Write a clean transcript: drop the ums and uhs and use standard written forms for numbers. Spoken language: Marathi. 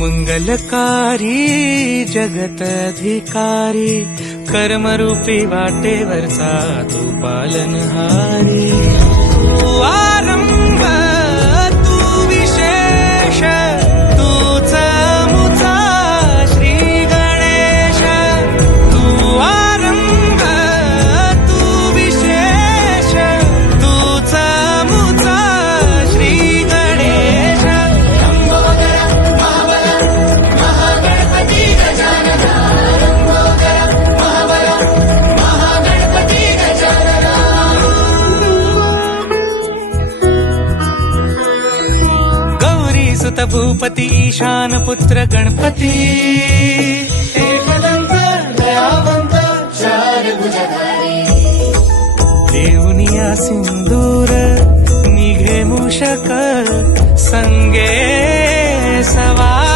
मंगलकारी जगतधिकारी कर्मरूपी वाटेवरचा तू पालनहारी तू आरंभ तू विशेष तूच मुचा श्री गणेश तू आरंभ तू विशेष तूच मुचा श्री गणेश सुत भूपती ईशान पुत्र गणपती एकदंत दयावंत चार भुजधारी देऊनिया सिंदूर निघे मूषक संगे सवार